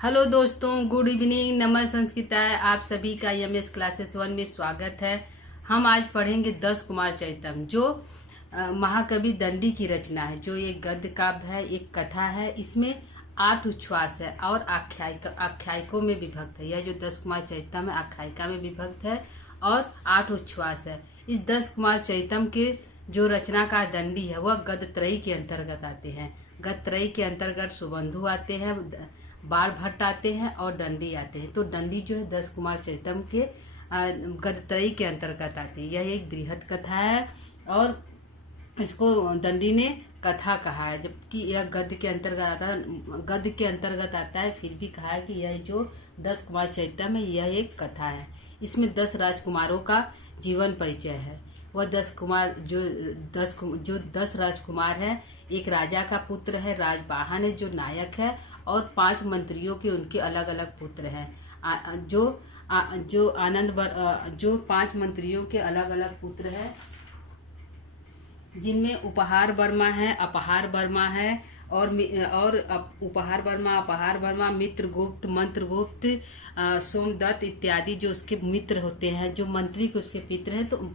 Hello दोस्तों, good evening, नमः संस्कृताय। आप सभी का एमएस क्लासेस 1 में स्वागत है। हम आज पढ़ेंगे 10 कुमार चैतम, जो महाकवि दंडी की रचना है, जो एक गद्य काव्य है, एक कथा है। इसमें 8 उच्छ्वास है और आख्यायिकों में विभक्त है। यह जो 10 कुमार चैतम है आख्यायिका में विभक्त है और 8 उच्छ्वास है। इस 10 कुमार चैतम के जो रचनाकार दंडी है वह गद्य त्रयी के अंतर्गत आते हैं। गद्य त्रयी के अंतर्गत सुबंधु आते हैं, बाण भट्ट आते हैं और दंडी आते हैं। तो दंडी जो है 10 कुमार चैतम के गद्य त्रयी के अंतर्गत आती है। यह एक बृहद कथा है और इसको दंडी ने कथा कहा है, जबकि यह गद्य के अंतर्गत आता है। गद्य के अंतर्गत आता है, फिर भी कहा है कि यह जो 10 कुमार चैतम है यह एक कथा है। इसमें 10 राजकुमारों का जीवन परिचय है। वह 10 कुमार जो 10 राजकुमार है, एक राजा का पुत्र है, राजवाहन है जो नायक है, और 5 मंत्रियों के उनके अलग अलग पुत्र हैं। जो 5 मंत्रियों के अलग अलग पुत्र हैं, जिनमें उपहार वर्मा है, अपहार वर्मा है और उपहार वर्मा, अपहार वर्मा, मित्रगुप्त, मंत्रगुप्त, सोमदत्त इत्यादि जो उसके मित्र होते हैं। जो मंत्री के उसके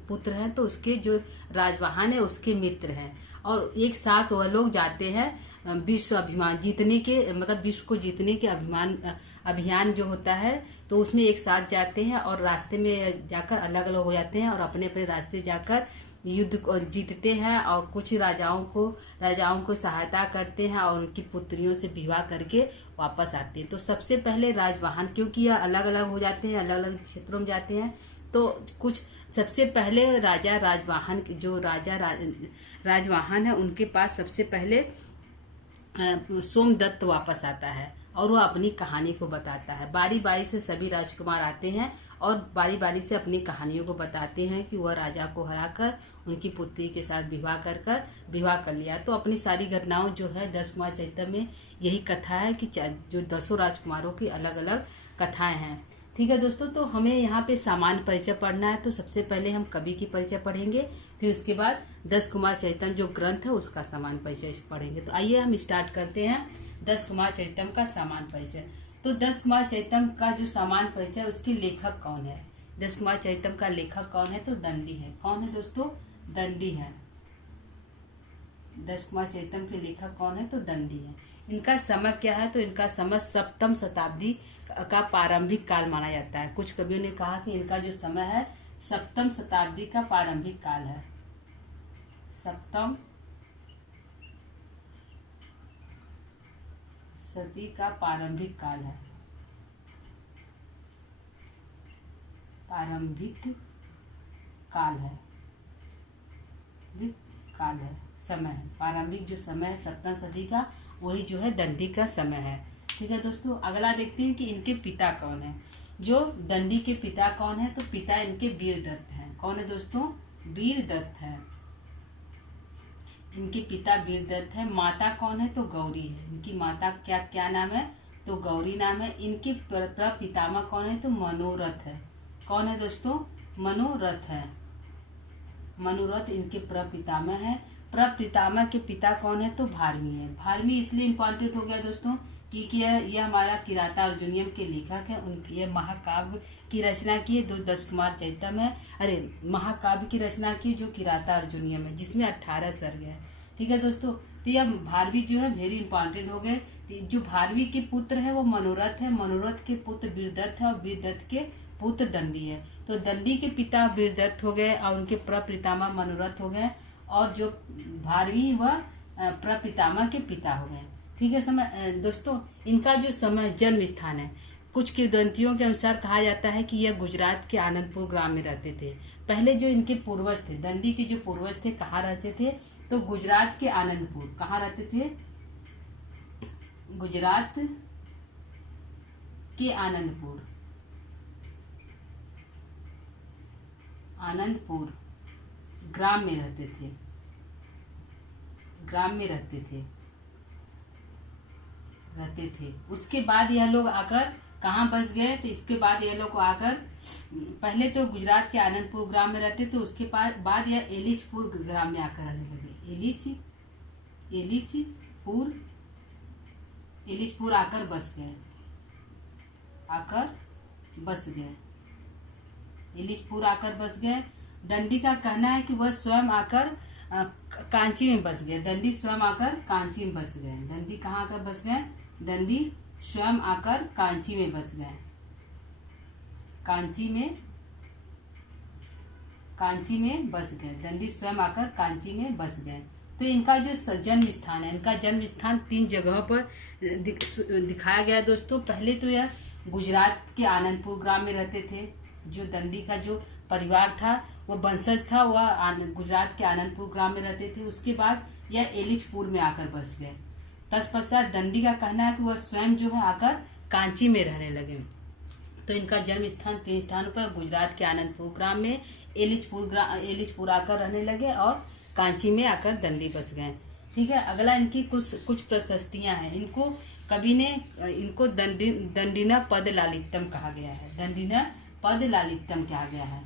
पुत्र हैं तो उसके जो राजवाहन है उसके मित्र हैं। और एक साथ वह लोग जाते हैं विश्व अभिमान जीतने के, मतलब विश्व को जीतने के अभियान जो होता है, तो उसमें एक साथ जाते हैं और रास्ते में जाकर अलग अलग हो जाते हैं और अपने अपने रास्ते जाकर युद्ध को जीतते हैं और कुछ राजाओं को सहायता करते हैं और उनकी पुत्रियों से विवाह करके वापस आते हैं। तो सबसे पहले राजवाहन, क्योंकि यह अलग अलग हो जाते हैं, अलग अलग क्षेत्रों में जाते हैं, तो सबसे पहले राजवाहन है, उनके पास सबसे पहले सोमदत्त वापस आता है और वह अपनी कहानी को बताता है। बारी बारी से सभी राजकुमार आते हैं और बारी बारी से अपनी कहानियों को बताते हैं कि वह राजा को हराकर उनकी पुत्री के साथ विवाह कर लिया। तो अपनी सारी घटनाओं जो है 10 कुमार चैतम में यही कथा है कि जो 10 राजकुमारों की अलग अलग कथाएं हैं। ठीक है दोस्तों, तो हमें यहाँ पे सामान्य परिचय पढ़ना है। तो सबसे पहले हम कवि की परिचय पढ़ेंगे, फिर उसके बाद 10 कुमार चैतम जो ग्रंथ है उसका सामान्य परिचय पढ़ेंगे। तो आइए हम स्टार्ट करते हैं 10 कुमार चैतम का सामान्य परिचय। तो 10 कुमार चैतम का जो सामान्य परिचय, उसके लेखक कौन है? 10 कुमार चैतम का लेखक कौन है? तो दंडी है। कौन है दोस्तों? दंडी है। 10 कुमार चैतम के लेखक कौन है? तो दंडी है। इनका समय क्या है? तो इनका समय 7वीं शताब्दी का प्रारंभिक काल माना जाता है। कुछ कवियों ने कहा कि इनका जो समय है 7वीं शताब्दी का प्रारंभिक काल है। 7वीं सदी का प्रारंभिक काल है। समय है। प्रारंभिक जो समय है 7वीं सदी का, वही जो है दंडी का समय है। ठीक है दोस्तों, अगला देखते हैं कि इनके पिता कौन है। जो दंडी के पिता कौन है? तो पिता इनके वीरदत्त हैं। कौन है दोस्तों? वीरदत्त है। इनके पिता वीरदत्त है। माता कौन है? तो गौरी है। इनकी माता क्या नाम है? तो गौरी नाम है। इनके प्रपितामह कौन है? तो मनोरथ है। कौन है दोस्तों? मनोरथ है। मनोरथ इनके प्रपितामह है। प्रपितामह के पिता कौन है? तो भारमी है। भारमी इसलिए इम्पोर्टेंट हो गया दोस्तों क्योंकि यह हमारा किराता अर्जुनियम के लेखक है। उनकी यह महाकाव्य की रचना की है, 10 कुमार चैतम है। महाकाव्य की रचना की जो किराता अर्जुनियम है, जिसमें 18 सर्ग है। ठीक है दोस्तों, तो यह भारवी जो है वेरी इंपॉर्टेंट हो गए। जो भारवी के पुत्र है वो मनोरथ है। मनोरथ के पुत्र वीरदत्त है और वीरदत्त के पुत्र दंडी है। तो दंडी के पिता वीरदत्त हो गए और उनके प्रपितामह मनोरथ हो गए, और जो भारवी वह प्रपितामह के पिता हो गए। ठीक है समय दोस्तों, इनका जो समय जन्म स्थान है, कुछ किंवदंतियों के अनुसार कहा जाता है कि यह गुजरात के आनंदपुर ग्राम में रहते थे। पहले जो इनके पूर्वज थे, दंडी के जो पूर्वज थे, कहाँ रहते थे? तो गुजरात के आनंदपुर। कहाँ रहते थे? गुजरात के आनंदपुर ग्राम में रहते थे। उसके बाद यह लोग आकर कहाँ बस गए? तो इसके बाद यह लोग आकर, पहले तो गुजरात के आनंदपुर ग्राम में रहते, तो उसके बाद यह एलिचपुर ग्राम में आकर रहने लगे। एलिचपुर आकर बस गए। आकर बस गए, इलिचपुर आकर बस गए। दंडी का कहना है कि वह स्वयं आकर कांची में बस गए। दंडी स्वयं आकर कांची में बस गए। दंडी कहाँ आकर बस गए? दंडी स्वयं आकर कांची में बस गए। कांची में बस गए। दंडी स्वयं आकर कांची में बस गए। तो इनका जो जन्म स्थान है, इनका जन्म स्थान 3 जगहों पर दिखाया गया है दोस्तों। पहले तो यह गुजरात के आनंदपुर ग्राम में रहते थे। जो दंडी का जो परिवार था, वह वंशज था, वह गुजरात के आनंदपुर ग्राम में रहते थे। उसके बाद यह एलिचपुर में आकर बस गए। तत्पश्चात दंडी का कहना है कि वह स्वयं जो है आकर कांची में रहने लगे। तो इनका जन्म स्थान 3 स्थानों पर, गुजरात के आनंदपुर ग्राम में, एलिचपुर आकर रहने लगे और कांची में आकर दंडी बस गए। ठीक है। अगला इनकी कुछ प्रशस्तियां हैं। इनको दंडीना पद लालित्यम कहा गया है। दंडीना पद लालित्यम कहा गया है।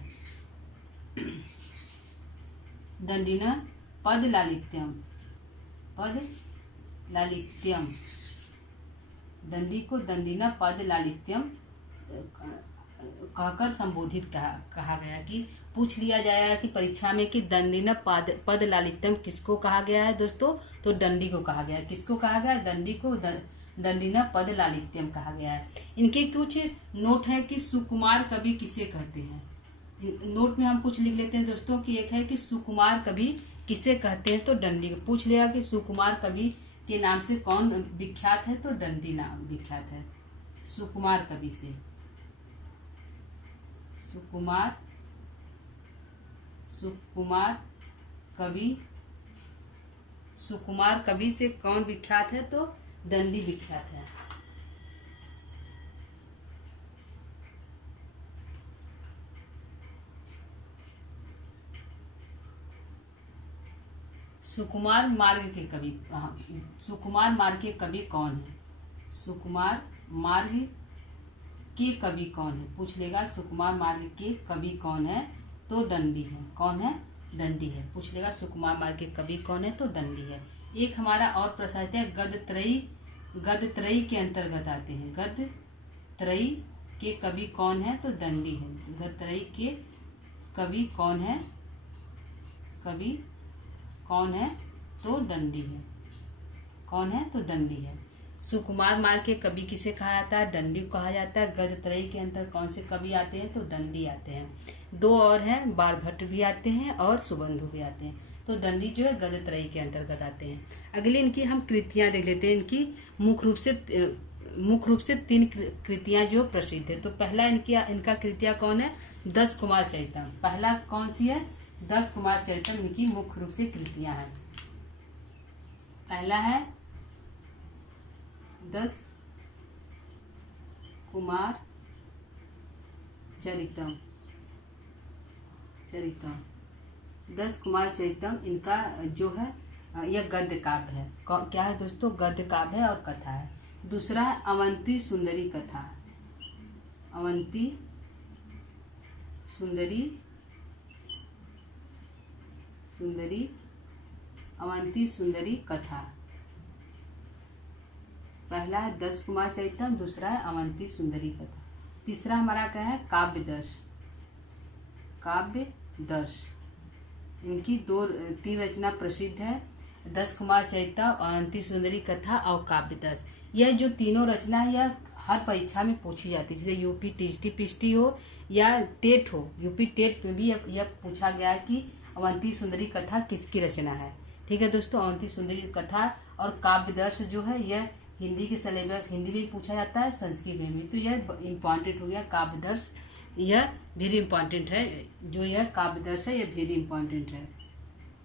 दंडीना पद लालित्यम, दंडी को दंडीना पद लालित्यम कहकर संबोधित कहा गया। कि पूछ लिया जाएगा कि परीक्षा में कि दंडीना पद लालित्यम किसको कहा गया है दोस्तों? तो दंडी को कहा गया है। किसको कहा गया है? दंडी को दंडीना पद लालित्यम कहा गया है। इनके कुछ नोट है कि सुकुमार कवि किसे कहते हैं। नोट में हम कुछ लिख लेते हैं दोस्तों। कि एक है कि सुकुमार कवि किसे कहते हैं, तो दंडी को पूछ लिया कि सुकुमार कवि के नाम से कौन विख्यात है, तो दंडी नाम विख्यात है सुकुमार कवि से। सुकुमार कवि से कौन विख्यात है, तो दंडी विख्यात है। सुकुमार मार्ग के कवि, सुकुमार मार्ग के कवि कौन है? सुकुमार मार्ग के कवि कौन है? पूछ लेगा सुकुमार मार्ग के कवि कौन है, तो दंडी है। कौन है? दंडी है। पूछ लेगा सुकुमार मार्ग के कवि कौन है, तो दंडी है। एक हमारा और प्रश्न है, गद्यत्रयी के अंतर्गत आते हैं। गद्यत्रयी के कवि कौन है, तो दंडी है। गद्यत्रयी के कवि कौन है? तो दंडी है। कौन है? तो दंडी है। सुकुमार मार्ग के कवि किसे कहा जाता है? दंडी को कहा जाता है। गद्यत्रयी के अंतर कौन से कवि आते हैं, तो दंडी आते हैं। 2 और हैं, बाणभट्ट भी आते हैं और सुबंधु भी आते हैं। तो दंडी जो है गद्यत्रयी के अंतर्गत आते हैं। अगली इनकी हम कृतियां देख लेते हैं। इनकी मुख्य रूप से 3 कृतियां जो प्रसिद्ध है। तो पहला इनका कृतियां कौन है? 10 कुमार चरितम। पहला कौन सी है? 10 कुमार चरितम इनकी मुख्य रूप से कृतियां हैं। पहला है 10 कुमार चरितम। 10 कुमार चरितम इनका जो है यह गद्य काव्य है। क्या है दोस्तों? गद्य काव्य है और कथा है। दूसरा है अवंती सुंदरी कथा। अवंती सुंदरी कथा। पहला है 10 कुमार चरितम, दूसरा है अवंती सुंदरी कथा। तीसरा हमारा क्या है? काव्य दर्श। इनकी 3 रचना प्रसिद्ध है। 10 कुमार चरितम, अवंती सुंदरी कथा और काव्य दर्श। यह जो तीनों रचना है यह हर परीक्षा में पूछी जाती है। जैसे यूपी टीटी पीटी हो या टेट हो। यूपी टेट में भी यह पूछा गया है कि अवंती सुंदरी कथा किसकी रचना है। ठीक है दोस्तों। अवंती सुंदरी कथा और काव्य दर्श जो है यह हिंदी के सिलेबस, हिंदी में भी पूछा जाता है, संस्कृत में भी। तो यह इम्पॉर्टेंट हो गया काव्य दर्श। यह वेरी इम्पॉर्टेंट है। जो यह काव्य दर्श है यह वेरी इम्पॉर्टेंट है।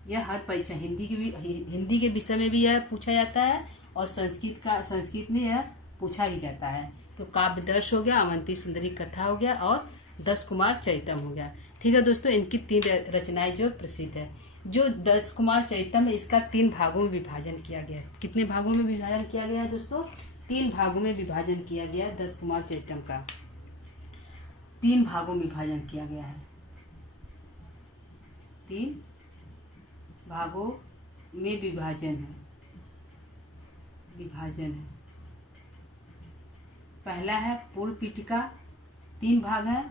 यह हर परीक्षा हिंदी के विषय में भी यह पूछा जाता है और संस्कृत में यह पूछा ही जाता है। तो काव्य दर्श हो गया, अवंती सुंदरी कथा हो गया और 10 कुमार चरितम हो गया। ठीक है दोस्तों। इनकी 3 रचनाएं जो प्रसिद्ध है। जो 10 कुमार चरितम है इसका 3 भागों में विभाजन किया गया है। कितने भागों में विभाजन किया गया है दोस्तों? 3 भागों में विभाजन किया गया है। 10 कुमार चरितम का 3 भागों में विभाजन किया गया है। 3 भागों में विभाजन है। पहला है पूर्व पीठिका, 3 भाग है।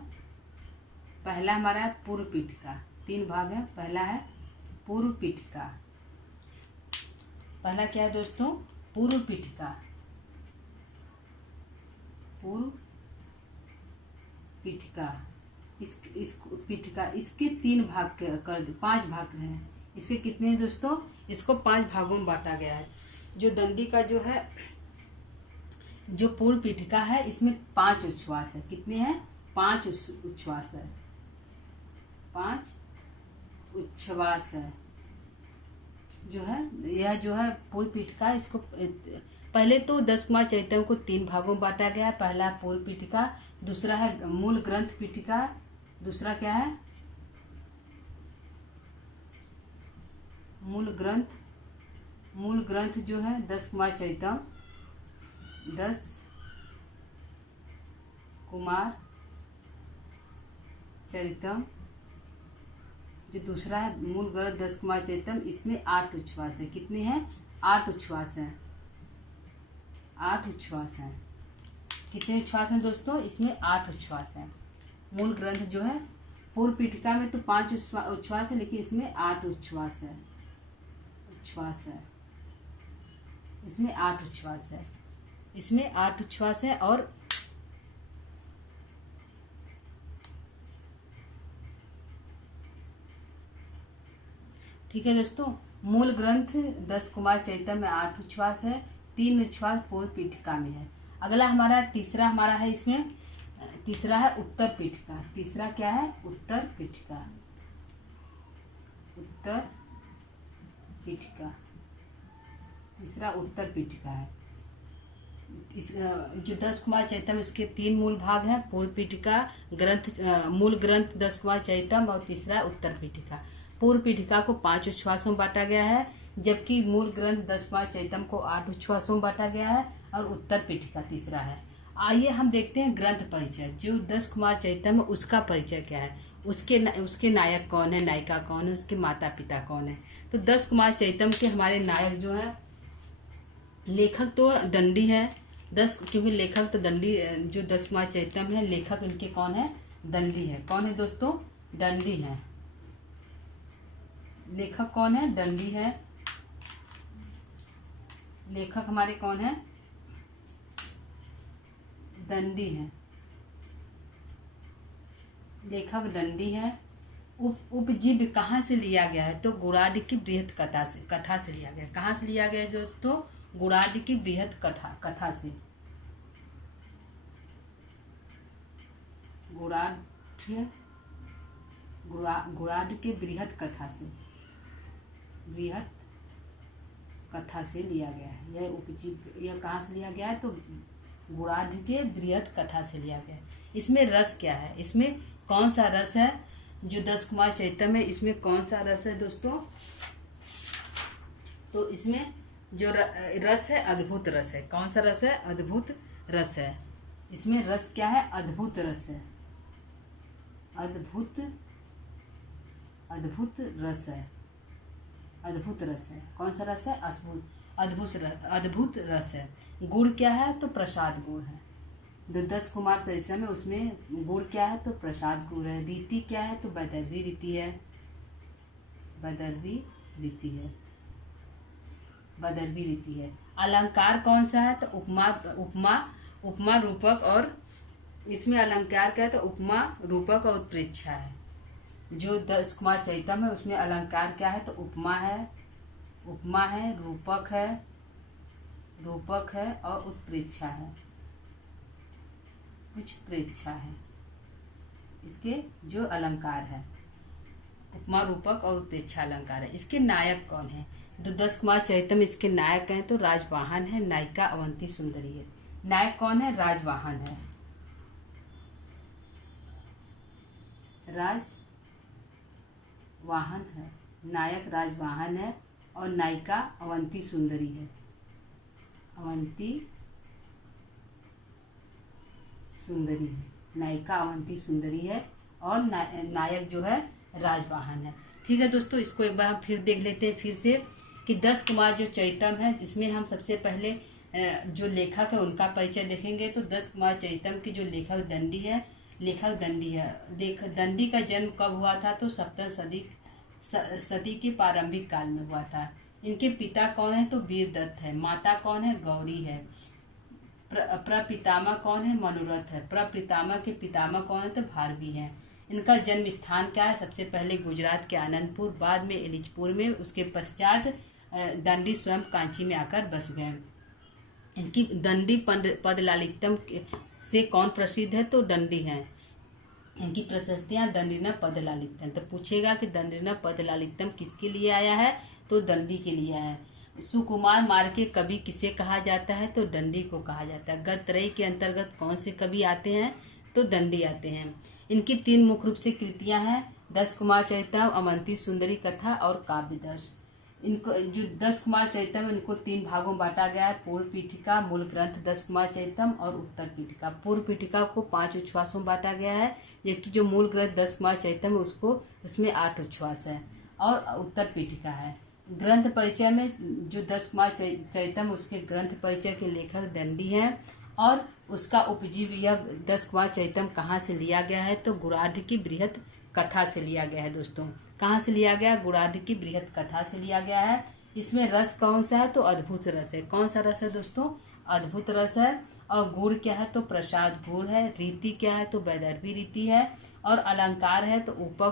पहला हमारा है पूर्व पीठिका, 3 भाग है। पहला है पूर्व पीठिका। पहला क्या है दोस्तों? पूर्व पीठिका। पूर्व पीठिका, इस पीठिका, इसके 3 भाग कर दो, 5 भाग हैं। इसके कितने हैं दोस्तों? इसको 5 भागों में बांटा गया है। जो दंडी का जो है, जो पूर्व पीठिका है, इसमें 5 उच्छ्वास है। कितने हैं? 5 उच्छ्वास है। 5 उच्छ्वास है जो है, यह जो है पूर्व पीठिका। इसको पहले तो 10 कुमार चैतन्य को 3 भागों में बांटा गया है। पहला पूर्व पीठिका, दूसरा है मूल ग्रंथ पीठिका, दूसरा क्या है? मूल ग्रंथ। मूल ग्रंथ जो है 10 कुमार चैतन्य, 10 कुमार चरितम। जो दूसरा है मूल ग्रंथ 10 कुमार चरितम, इसमें 8 उच्छ्वास है। कितने हैं? 8 उच्छ्वास हैं। 8 उच्छ्वास हैं। कितने उच्छ्वास हैं दोस्तों? इसमें 8 उच्छ्वास हैं। मूल ग्रंथ जो है, पूर्व पीठिका में तो 5 उच्छ्वास है, लेकिन इसमें 8 उच्छ्वास है। उच्छ्वास है, इसमें 8 उच्छ्वास है। इसमें 8 उच्छ्वास है। और ठीक है दोस्तों, मूल ग्रंथ 10 कुमार चैतन्य में 8 उच्छ्वास है, 3 उच्छ्वास पूर्व पीठिका में है। अगला हमारा तीसरा हमारा है, इसमें तीसरा है उत्तर पीठिका। तीसरा क्या है? उत्तर पीठिका। उत्तर पीठिका, तीसरा उत्तर पीठिका है। जो 10 कुमार चैतन्य, उसके 3 मूल भाग हैं। पूर्व पीठिका, ग्रंथ, मूल ग्रंथ 10 कुमार चैतन्य, और तीसरा उत्तर पीठिका। पूर्व पीठिका को 5 उच्छ्वासों में बांटा गया है, जबकि मूल ग्रंथ 10 कुमार चैतन्य को 8 उच्छ्वासों में बांटा गया है, और उत्तर पीठिका तीसरा है। आइए हम देखते हैं ग्रंथ परिचय। जो 10 कुमार चैतन्य, उसका परिचय क्या है, उसके नायक कौन है, नायिका कौन है, उसके माता पिता कौन है। तो 10 कुमार चैतन्य के हमारे नायक जो है, लेखक तो दंडी है। 10, क्योंकि लेखक तो दंडी, जो 10 कुमार चैतन्य है, लेखक इनके कौन है? दंडी है। कौन है दोस्तों? दंडी है। लेखक कौन है? दंडी है। लेखक हमारे कौन है? दंडी है। लेखक दंडी है। उपजीव्य कहाँ से लिया गया है? तो गुणाढ्य की बृहत कथा से लिया गया। कहाँ से लिया गया है दोस्तों? गुणाढ्य की बृहत कथा से। गुणाढ्य के बृहत कथा से, बृहत कथा से लिया गया है। यह उपजीव्य, यह कहाँ से लिया गया है? तो गुणाढ्य के बृहत कथा से लिया गया है। इसमें रस क्या है? इसमें कौन सा रस है? जो 10 कुमार चैतन्य में, इसमें कौन सा रस है दोस्तों? तो इसमें जो रस है, अद्भुत रस है। कौन सा रस है? अद्भुत रस है। इसमें रस क्या है? अद्भुत रस है। अद्भुत रस है। अद्भुत रस है। कौन सा रस है? अद्भुत रस है। गुण क्या है? तो प्रसाद गुण है। 10 कुमार चैतन्य में, उसमें गुण क्या है? तो प्रसाद गुण है। रीति क्या है? तो वैदर्भी रीति है। वैदर्भी रीति है। वैदर्भी रीति है। अलंकार कौन सा है? तो उपमा रूपक, और इसमें अलंकार क्या है? तो उपमा रूपक और उत्प्रेक्षा है। जो 10 कुमार चैतन्य में, उसमें अलंकार क्या है? तो उपमा है, रूपक है और उत्प्रेक्षा है, कुछ प्रेक्षा है। इसके जो अलंकार है, उपमा रूपक और उत्प्रेक्षा अलंकार है। इसके नायक कौन है? तो 10 कुमार चैतन्य में इसके नायक हैं तो राजवाहन है, नायिका अवंती सुंदरी है। नायक कौन है? राजवाहन है। राजवाहन है, नायक राजवाहन है, और नायिका अवंती सुंदरी है। अवंती सुंदरी है। नायिका अवंती सुंदरी है, और नायक जो है राजवाहन है। ठीक है दोस्तों, इसको एक बार हम फिर देख लेते हैं फिर से, कि 10 कुमार जो चैतन्य है, इसमें हम सबसे पहले जो लेखक है उनका परिचय देखेंगे तो 10 कुमार चैतम के जो लेखक दंडी है, दंडी का जन्म कब हुआ था तो सप्तम सदी के प्रारंभिक काल में हुआ था। इनके पिता कौन है तो वीरदत्त है। माता कौन है, गौरी है। प्रपितामह कौन है, मनोरथ है। प्रपितामह के पितामह कौन है तो भारवी है। इनका जन्म स्थान क्या है, सबसे पहले गुजरात के आनंदपुर, बाद में एलिचपुर में, उसके पश्चात दंडी स्वयं कांची में आकर बस गए। इनकी दंडी पद लालित्यम से कौन प्रसिद्ध है तो दंडी है। इनकी प्रशस्तियां दंडीना पद लालित्यम। तो पूछेगा कि दंडीना पद लालित्यम किसके लिए आया है तो दंडी के लिए आया है। सुकुमार मार्ग के कवि किसे कहा जाता है तो दंडी को कहा जाता है। गद्यत्रयी के अंतर्गत कौन से कवि आते हैं तो दंडी आते हैं। इनकी 3 मुख्य रूप से कृतियां हैं, 10 कुमार चरितम, अवंती सुंदरी कथा और काव्यदर्श। इनको जो 10 कुमार चरितम इनको 3 भागों बांटा गया है, पूर्व पीठिका, मूल ग्रंथ 10 कुमार चरितम और उत्तर पीठिका। पूर्व पीठिका को 5 उच्छ्वासों में बांटा गया है, जबकि जो मूल ग्रंथ 10 कुमार चरितम है उसमें 8 उच्छ्वास है और उत्तर पीठिका है। ग्रंथ परिचय में जो 10 कुमार चरितम उसके ग्रंथ परिचय के लेखक दंडी हैं और उसका उपजीव यह 10 कुमार चरितम कहाँ से लिया गया है तो गुणाढ़ की बृहत कथा से लिया गया है। दोस्तों कहाँ से लिया गया, गुणाढ़ की बृहत कथा से लिया गया है। इसमें रस कौन सा है तो अद्भुत रस है। कौन सा रस है दोस्तों, अद्भुत रस है। और गुण क्या है तो प्रसाद गुण है। रीति क्या है तो वैदर्भी रीति है। और अलंकार है तो उपमा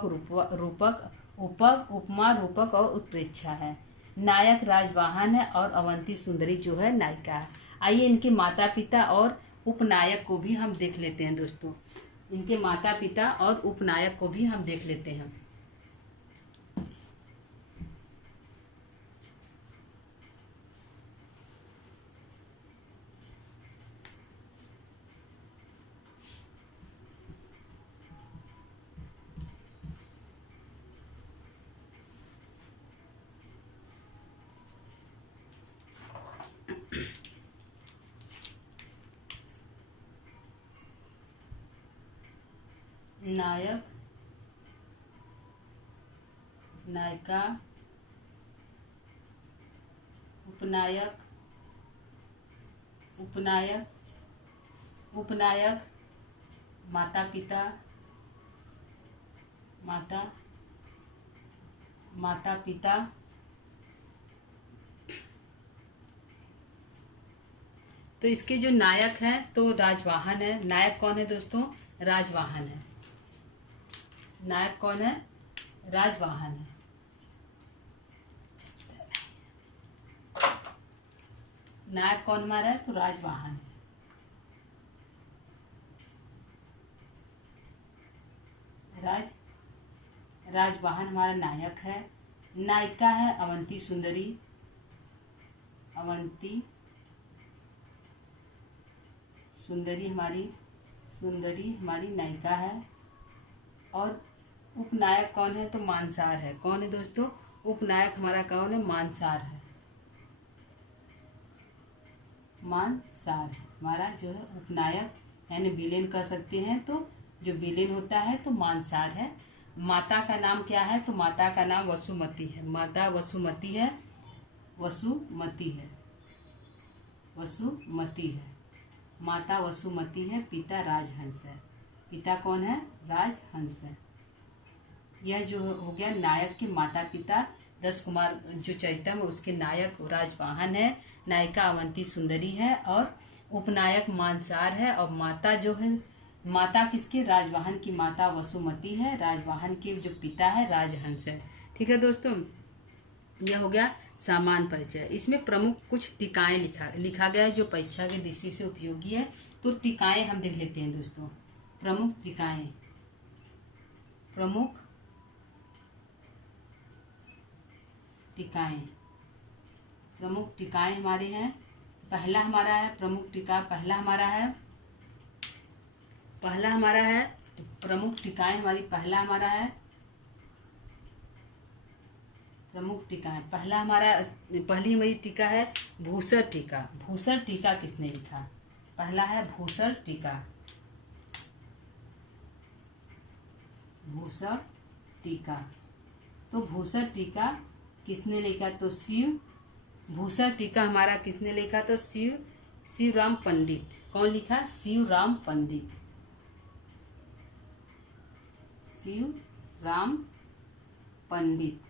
रूपक और उत्प्रेक्षा है। नायक राजवाहन है और अवंती सुंदरी जो है नायिका है। आइए इनके माता पिता और उपनायक को भी हम देख लेते हैं। दोस्तों इनके माता पिता और उपनायक को भी हम देख लेते हैं। नायक, नायिका, उपनायक, उपनायक, माता पिता, माता पिता, तो इसके जो नायक हैं तो राजवाहन है। नायक कौन है दोस्तों, राजवाहन है। नायक कौन है, राजवाहन है। नायक कौन हमारा है तो राजवाहन है। राजवाहन हमारा नायक है। नायिका है अवंती सुंदरी, अवंती सुंदरी हमारी नायिका है। और उपनायक कौन है तो मानसार है। कौन है दोस्तों, उपनायक हमारा कौन है, मानसार है। मानसार है हमारा जो है उपनायक, यानी विलेन कह सकते हैं। तो जो विलेन होता है तो मानसार है। माता का नाम क्या है तो माता का नाम वसुमती है। माता वसुमती है, माता वसुमती है। पिता राजहंस है। पिता कौन है, राजहंस है। यह जो हो गया नायक के माता पिता। 10 कुमार जो चरितम है उसके नायक राजवाहन है, नायिका अवंती सुंदरी है और उपनायक मानसार है। और माता जो है, माता किसके, राजवाहन की माता वसुमती है। राजवाहन के जो पिता है राजहंस है। ठीक है दोस्तों, यह हो गया सामान्य परिचय। इसमें प्रमुख कुछ टीकाएं लिखा गया है जो परीक्षा की दृष्टि से उपयोगी है। तो टीकाएं हम देख लेते हैं दोस्तों। प्रमुख टीकाएं हमारे हैं। पहला हमारा है प्रमुख टीका, पहला हमारा है प्रमुख टीकाएं हमारी। पहला हमारा है प्रमुख टीकाएं। पहली हमारी टीका है भूसर टीका। भूसर टीका किसने लिखा, पहला है भूसर टीका। तो भूसर टीका किसने लिखा तो शिव। भूसर टीका हमारा किसने लिखा तो शिव शिवराम पंडित। कौन लिखा? शिवराम पंडित। शिवराम पंडित।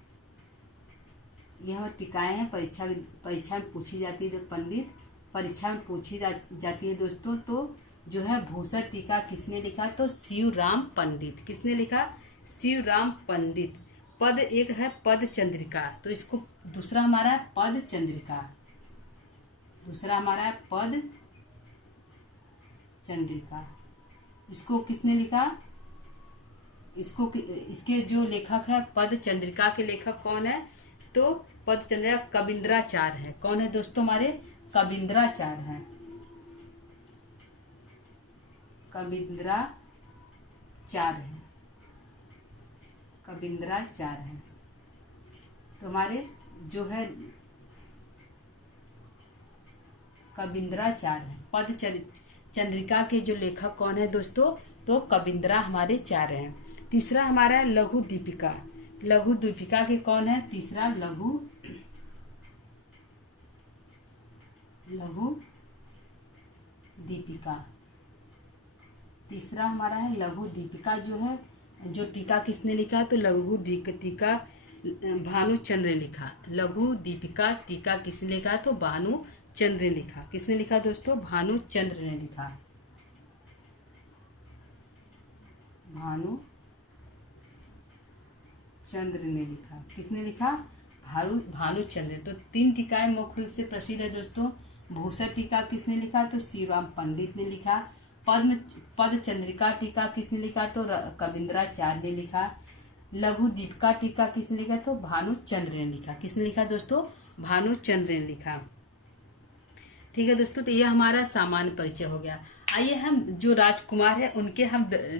यह टीकाएं हैं, परीक्षा में पूछी जाती है। पंडित परीक्षा में पूछी जाती है दोस्तों। तो जो है भूसर टीका किसने लिखा? तो शिवराम पंडित। किसने लिखा? शिवराम पंडित। पद एक है पद चंद्रिका, तो इसको दूसरा हमारा है पद चंद्रिका। दूसरा हमारा है पद चंद्रिका। इसको किसने लिखा? इसके जो लेखक है पद चंद्रिका के लेखक कौन है? तो पद चंद्रिका कबींद्राचार्य है। कौन है दोस्तों? हमारे कबींद्राचार्य हैं। कबींद्राचार्य है। कबींद्राचार्य है। तो हमारे जो है कबींद्राचार्य है। पद चंद्रिका के जो लेखक कौन है दोस्तों? तो कबींद्रा हमारे चार्य हैं। तीसरा हमारा है लघु दीपिका। लघु दीपिका के कौन है? तीसरा लघु दीपिका। तीसरा हमारा है लघु दीपिका। जो टीका किसने लिखा? तो लघु टीका भानुचंद्र ने लिखा। लघु दीपिका टीका किसने लिखा? तो भानुचंद्र ने लिखा। किसने लिखा दोस्तों? भानुचंद्र ने लिखा। भानुचंद्र ने लिखा। किसने लिखा? भानुचंद्र। तो 3 टीकाएं मुख्य रूप से प्रसिद्ध है दोस्तों। भूसर टीका किसने लिखा? तो शिवराम पंडित ने लिखा। पद चंद्रिका टीका किसने लिखा? तो कबींद्राचार्य ने लिखा। लघु दीपिका टीका किसने लिखा? तो भानुचंद्र ने लिखा। किसने लिखा दोस्तों? भानुचंद्र ने लिखा। ठीक है दोस्तों, तो यह हमारा सामान्य परिचय हो गया। आइए हम जो राजकुमार है उनके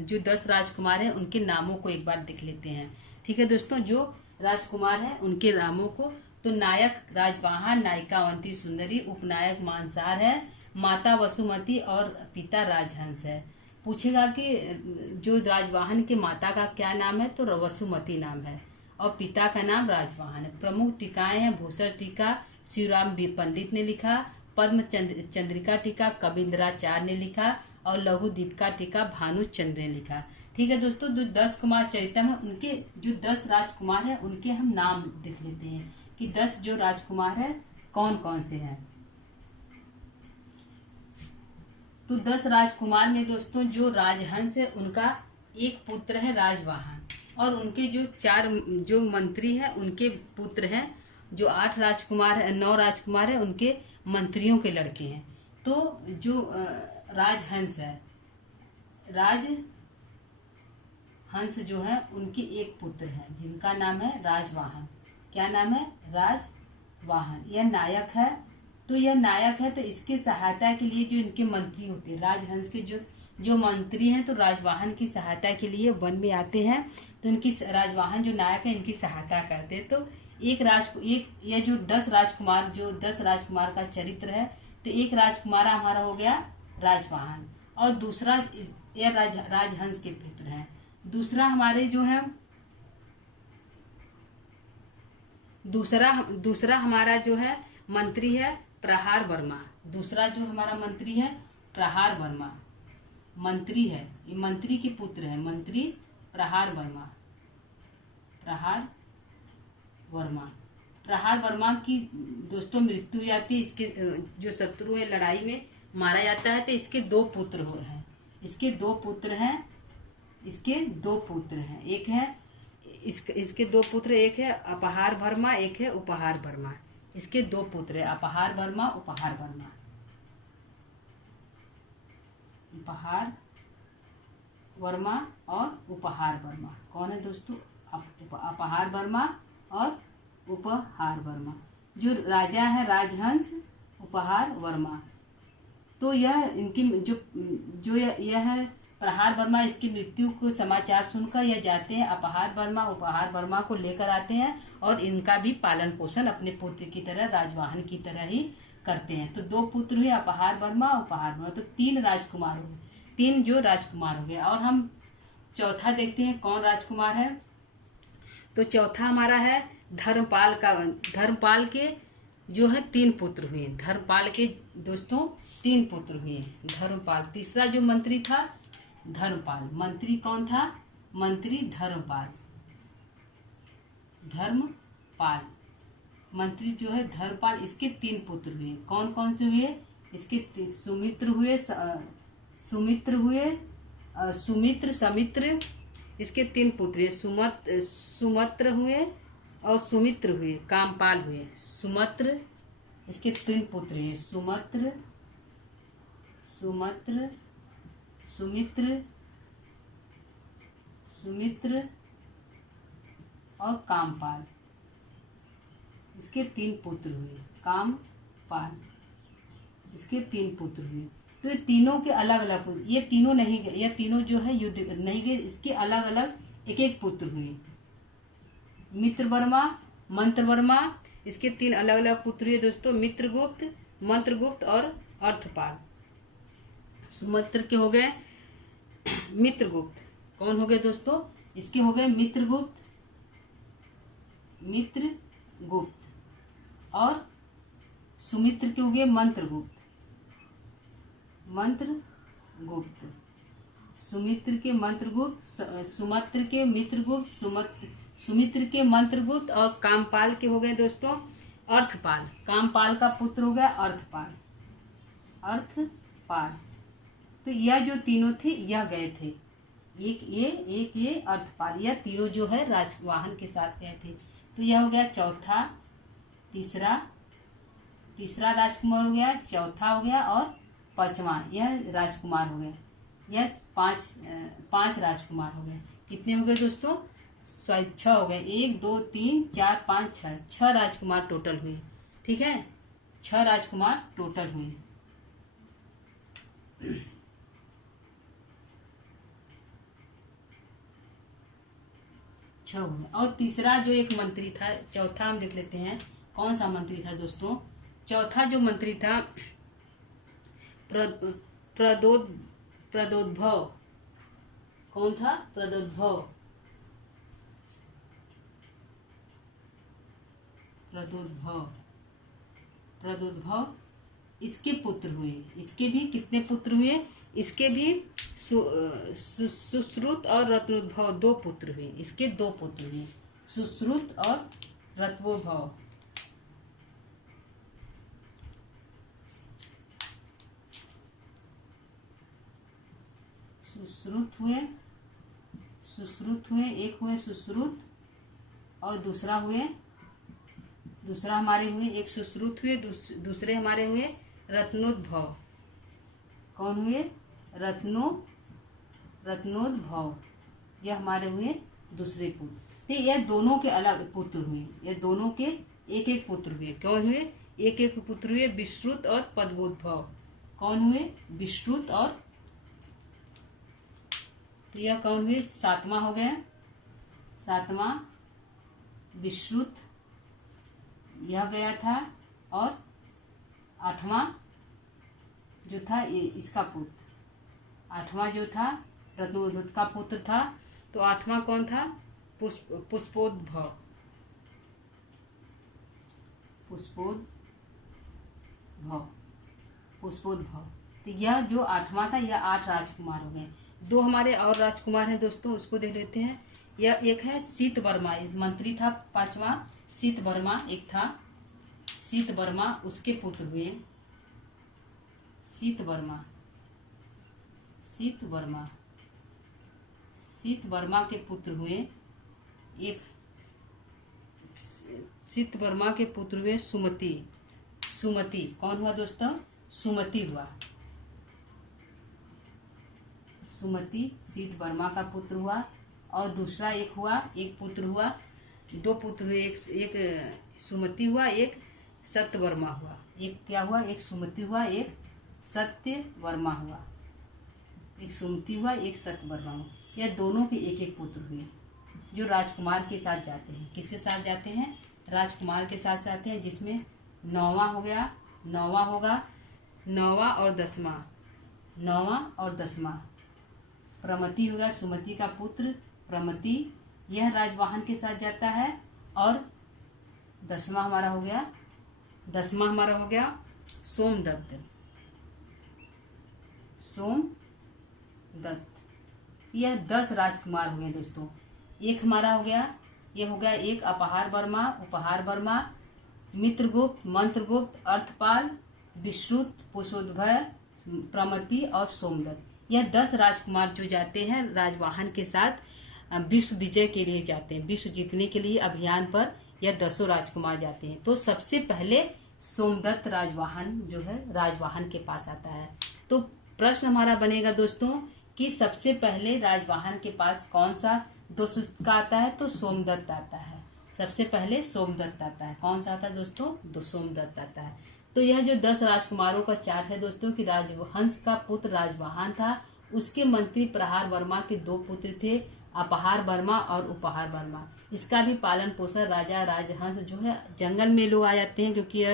जो 10 राजकुमार हैं उनके नामों को एक बार देख लेते हैं। ठीक है दोस्तों, जो राजकुमार हैं उनके नामों को। तो नायक राजवाहन, नायिका अवंती सुंदरी, उपनायक मानसार है, माता वसुमती और पिता राजहंस है। पूछेगा कि जो राजवाहन के माता का क्या नाम है? तो वसुमती नाम है और पिता का नाम राजवाहन है। प्रमुख टीकाएं हैं भूसर टीका शिवराम पंडित ने लिखा, पद्म चंद्रिका टीका कबींद्राचार्य ने लिखा और लघु दीपिका टीका भानुचंद्र ने लिखा। ठीक है दोस्तों, जो 10 कुमार चरितम है उनके जो 10 राजकुमार है उनके हम नाम देख लेते हैं कि 10 जो राजकुमार है कौन कौन से हैं। तो 10 राजकुमार में दोस्तों जो राजहंस है उनका एक पुत्र है राजवाहन और उनके जो 4 जो मंत्री हैं उनके पुत्र हैं। जो 8 राजकुमार है 9 राजकुमार है उनके मंत्रियों के लड़के हैं। तो जो राजहंस है, राजहंस जो है उनके एक पुत्र है जिनका नाम है राजवाहन। क्या नाम है? राजवाहन। यह नायक है। तो यह नायक है तो इसके सहायता के लिए जो इनके मंत्री होते हैं, राजहंस के जो मंत्री हैं तो राजवाहन की सहायता के लिए वन में आते हैं। तो इनकी राजवाहन जो नायक है इनकी सहायता करते हैं। तो यह जो 10 राजकुमार का चरित्र है, तो एक राजकुमार हमारा हो गया राजवाहन और दूसरा यह राजहंस के पुत्र हैं। दूसरा हमारे जो है दूसरा हमारा जो है मंत्री है प्रहार वर्मा। दूसरा जो हमारा मंत्री है प्रहार वर्मा, मंत्री है, ये मंत्री के पुत्र है, मंत्री प्रहार वर्मा की दोस्तों मृत्यु हो जाती है। इसके जो शत्रु है लड़ाई में मारा जाता है। तो इसके 2 पुत्र हैं। इसके 2 पुत्र हैं। इसके 2 पुत्र, एक है अपहार वर्मा, एक है उपहार वर्मा। इसके 2 पुत्र है अपहार वर्मा, उपहार वर्मा और उपहार वर्मा। कौन है दोस्तों? अपहार वर्मा और उपहार वर्मा। जो राजा है राजहंस, उपहार वर्मा। तो यह इनकी जो यह है प्रहार वर्मा, इसकी मृत्यु को समाचार सुनकर यह जाते हैं अपहार वर्मा उपहार वर्मा को लेकर आते हैं और इनका भी पालन पोषण अपने पुत्र की तरह राजवाहन की तरह ही करते हैं। तो 2 पुत्र हुए अपहार वर्मा उपहार वर्मा। तो 3 राजकुमार हुए, 3 जो राजकुमार हो गए। और हम चौथा देखते हैं कौन राजकुमार है। तो चौथा हमारा है धर्मपाल के जो है 3 पुत्र हुए। धर्मपाल के दोस्तों 3 पुत्र हुए। धर्मपाल, तीसरा जो मंत्री था धर्मपाल। मंत्री कौन था? मंत्री धर्मपाल। धर्मपाल मंत्री जो है धर्मपाल, इसके 3 पुत्र हुए। कौन कौन से हुए? इसके सुमित्र हुए, सुमित्र समित्र, इसके 3 पुत्र हुए। सुमत्र हुए और सुमित्र हुए। कामपाल हुए। सुमत्र, इसके 3 पुत्र हैं। सुमित्र, सुमित्र और कामपाल, इसके 3 पुत्र हुए। कामपाल, इसके 3 पुत्र हुए। तो ये तीनों के अलग अलग पुत्र, ये तीनों नहीं गए, ये तीनों जो है युद्ध नहीं गए, इसके अलग अलग एक एक पुत्र हुए। मित्रवर्मा, मंत्रवर्मा, इसके 3 अलग अलग पुत्र हुए दोस्तों। मित्रगुप्त, मंत्रगुप्त और अर्थपाल। सुमित्र के हो गए मित्रगुप्त। कौन हो गए दोस्तों? इसके हो गए मित्रगुप्त, और सुमित्र के हो गए मंत्रगुप्त। सुमित्र के मंत्रगुप्त, सुमित्र के मित्रगुप्त, सुमित्र के मंत्रगुप्त और कामपाल के हो गए दोस्तों अर्थपाल। कामपाल का पुत्र हो गया अर्थपाल। तो यह जो तीनों थे यह गए थे। एक ये अर्थपाल, यह तीनों जो है राजवाहन के साथ गए थे। तो यह हो गया चौथा, तीसरा राजकुमार हो गया, चौथा हो गया और 5वां यह राजकुमार हो गया। यह 5 राजकुमार हो गए। कितने हो गए दोस्तों? 6 हो गए। 1 2 3 4 5 6, 6 राजकुमार टोटल हुए। ठीक है, 6 राजकुमार टोटल हुए। और तीसरा जो एक मंत्री था, चौथा हम देख लेते हैं कौन सा मंत्री था दोस्तों। चौथा जो मंत्री था प्रदोद्भव। कौन था? प्रदोद्भव, इसके पुत्र हुए। इसके भी कितने पुत्र हुए? इसके भी सुश्रुत और रत्नोद्भव 2 पुत्र हुए। इसके 2 पुत्र हुए, सुश्रुत और रत्नोद्भव। सुश्रुत हुए, एक हुए सुश्रुत और दूसरा हमारे हुए, एक सुश्रुत हुए, दूसरे हमारे हुए रत्नोद्भव। कौन हुए? रत्नोद्भव, यह हमारे हुए दूसरे पुत्र। तो यह दोनों के अलग पुत्र हुए। यह दोनों के एक एक पुत्र हुए। कौन हुए? एक एक पुत्र हुए, विश्रुत और पद्मोद्भव। कौन हुए? विश्रुत और, तो यह कौन हुए? 7वां हो गया। 7वां विश्रुत, यह गया था। और 8वां जो था इसका पुत्र, 8वां जो था रत्नोद्भव का पुत्र था। तो 8वां कौन था? पुष्पोद्भव। तो यह जो 8वां था, यह 8 राजकुमार हो गए। 2 हमारे और राजकुमार हैं दोस्तों, उसको देख लेते हैं। यह एक है शीतवर्मा, इस मंत्री था 5वां शीतवर्मा, एक था शीतवर्मा, उसके पुत्र हुए शीतवर्मा के पुत्र हुए। एक शीतवर्मा के पुत्र हुए सुमति। कौन हुआ दोस्तों? सुमति हुआ। सुमति शीतवर्मा का पुत्र हुआ। और दूसरा एक पुत्र हुआ, 2 पुत्र हुए। एक सुमति हुआ, एक सत्यवर्मा हुआ। एक क्या हुआ? एक सुमति हुआ, एक सत्यवर्मा हुआ। एक सुमति हुआ, एक सत्यवर्मा हुआ। यह दोनों के एक एक पुत्र हुए, जो राजकुमार के साथ जाते हैं। किसके साथ जाते हैं? राजकुमार के साथ जाते हैं, जिसमें 9वां होगा 9वां और 10वां प्रमति होगा। सुमति का पुत्र प्रमति, यह राजवाहन के साथ जाता है। और 10वां हमारा हो गया 10वां हमारा हो गया सोमदत्त। सोमदत्त, यह 10 राजकुमार हुए दोस्तों। एक हमारा हो गया, ये हो गया एक अपहार वर्मा, उपहार वर्मा, मित्रगुप्त, मंत्रगुप्त, अर्थपाल, विश्रुत, पुष्पोद्भय, प्रमति और सोमदत्त। यह 10 राजकुमार जो जाते हैं राजवाहन के साथ विश्व विजय के लिए जाते हैं, विश्व जीतने के लिए अभियान पर यह 10 राजकुमार जाते हैं। तो सबसे पहले सोमदत्त राजवाहन जो है राजवाहन के पास आता है। तो प्रश्न हमारा बनेगा दोस्तों कि सबसे पहले राजवाहन के पास कौन सा दोस्त का आता है, तो सोमदत्त आता है। सबसे पहले सोमदत्त आता है। कौन सा आता है दोस्तों, सोमदत्त आता है। तो यह जो 10 राजकुमारों का चार्ट है दोस्तों कि राजहंस का पुत्र राजवाहन था, उसके मंत्री प्रहार वर्मा के 2 पुत्र थे, अपहार वर्मा और उपहार वर्मा। इसका भी पालन पोषण राजा राजहंस जो है, जंगल में लोग आ जाते हैं क्योंकि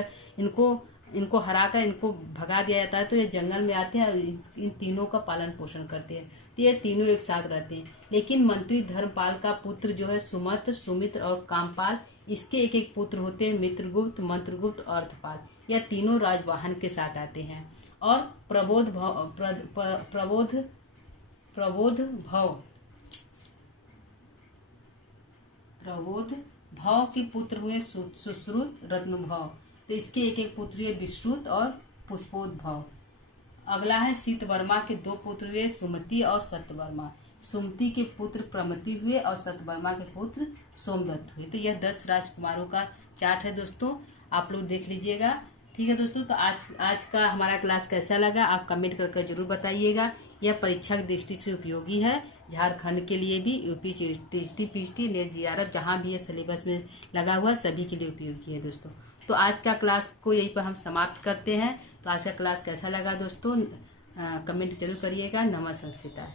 इनको हराकर इनको भगा दिया जाता है, तो ये जंगल में आते हैं और इन तीनों का पालन पोषण करते हैं। तो ये तीनों एक साथ रहते हैं। लेकिन मंत्री धर्मपाल का पुत्र जो है सुमंत, सुमित्र और कामपाल, इसके एक एक पुत्र होते हैं, मित्रगुप्त, मंत्रगुप्त और अर्थपाल। यह तीनों राजवाहन के साथ आते हैं। और प्रबोध भव के पुत्र हुए सुश्रुत, रत्नभव। तो इसके एक एक पुत्र हुए विश्रुत और पुष्पोद्भव। अगला है शीतवर्मा के 2 पुत्र हुए सुमति और सत्यवर्मा। सुमति के पुत्र प्रमति हुए और सत्यवर्मा के पुत्र सोमदत्त हुए। तो यह 10 राजकुमारों का चार्ट है दोस्तों, आप लोग देख लीजिएगा। ठीक है दोस्तों, तो आज का हमारा क्लास कैसा लगा आप कमेंट करके जरूर बताइएगा। यह परीक्षा की दृष्टि से उपयोगी है, झारखंड के लिए भी, UP, TT, PT, net, GRF जहाँ भी ये सिलेबस में लगा हुआ सभी के लिए उपयोगी है दोस्तों। तो आज का क्लास को यहीं पर हम समाप्त करते हैं। तो आज का क्लास कैसा लगा दोस्तों कमेंट जरूर करिएगा। नमः संस्कृता।